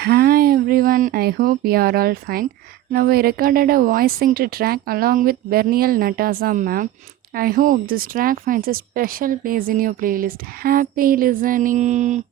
Hi everyone, I hope you are all fine. Now I recorded a voice synced track along with Bernial Natasa ma'am. I hope this track finds a special place in your playlist. Happy listening.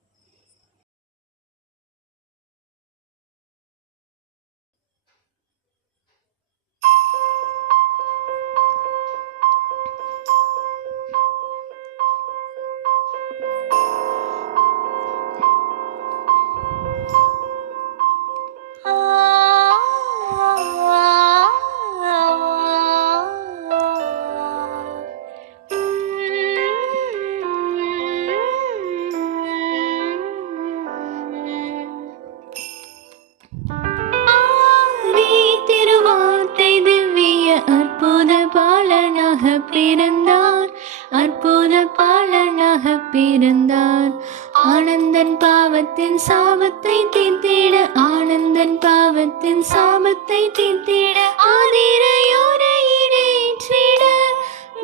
ஆதி திருவார்த்தை திவ்ய அற்புத பாலனாக பிறந்தார். அற்புத பாலனாக பிறந்தார். ஆனந்தன் பாவத்தின் சாபத்தை தீர்த்திட, ஆனந்தன் பாவத்தின் சாபத்தை தீர்த்திட, ஆதிரையோரை இடேற்றிட,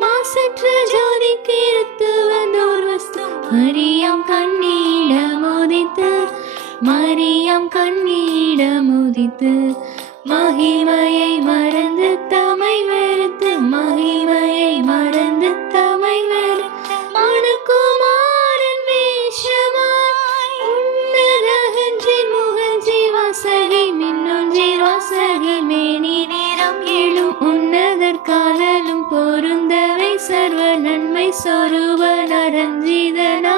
மாசற்ற ஜோதிக்கு இருத்துவதோர் வஸ்து மரியாம் கண்ணீடம் உதித்து, மரியாம் கண்ணீடம் உதித்து, மகிமையை மறந்து தமை வெறுத்து, மகிமையை மறந்து தமை வெறுத்து, மனுக்குமாரன் வேஷமாய் உன்னதகன்றி முகஞ்சி வாசகி மின்னொன்றி வாசகி மேனி நேரம் எழும் உன்னதர் காதலும் பொருந்தவை சர்வ நன்மை சொருப நரஞ்சிதனா.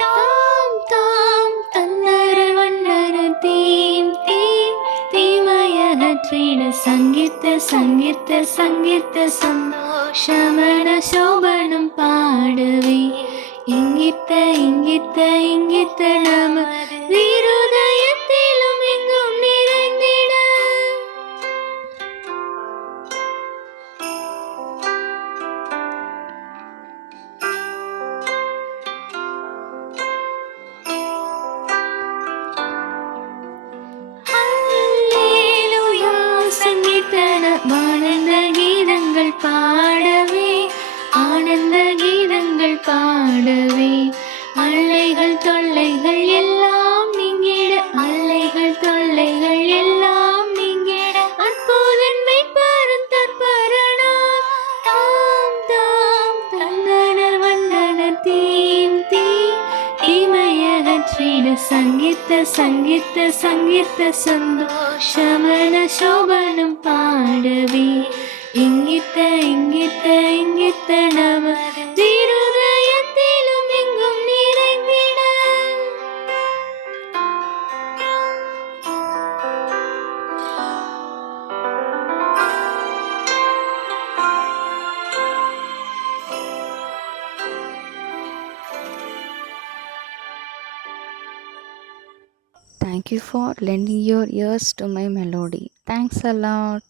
தாம் தாம் தன்னரல் வண்ணர தீம் தீம் தீமையகற்றிட சங்கீர்த்த சங்கீர்த்த சங்கீர்த்த சந்தோஷமன சோபனம் பாடவே இங்கித்த இங்கித்த இங்கித்த நம வீருதயத்திலும் எங்கும் நிறைந்திட. அல்லேலூயா சங்கீர்த்தன ஆனந்த கீதங்கள் பாடவே, ஆனந்த கீதங்கள் பாடவே, அல்லைகள் தொல்லைகள் எல்லாம் நீங்கிட, அல்லைகள் தொல்லைகள் எல்லாம் நீங்கிட, அற்புதன் மெய்ப்பரன் தற்பரணா. தாம் தாம் தந்தனர் வந்தனர் தீம் தீம் தீமையகற்றிட சங்கீர்த்த சங்கீர்த்த சங்கீர்த்த சந்தோஷமன சோபனம் பாடவே இங்கித்த இங்கித்த இங்கித்த நம வீருதயத்திலும் எங்கும் நிறைந்திட. Thank you for lending your ears to my melody. Thanks a lot.